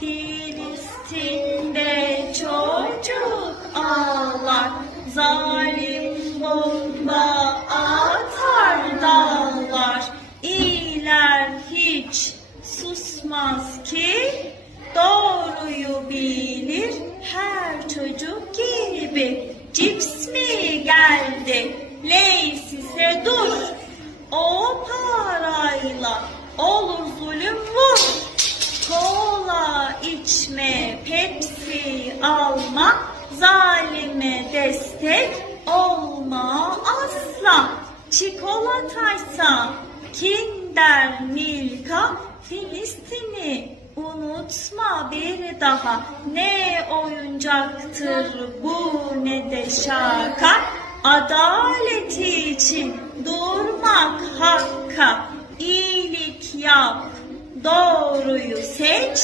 Filistin'de çocuk ağlar, zalim bomba atar dağlar. İyiler hiç susmaz ki, doğruyu bilir her çocuk gibi. Cips mi geldi, içme, Pepsi alma, zalime destek olma asla. Çikolataysa, Kinder Milka, Filistin'i unutma bir daha. Ne oyuncaktır bu ne de şaka. Adaleti için durmak hakka, iyilik yap, doğruyu seç,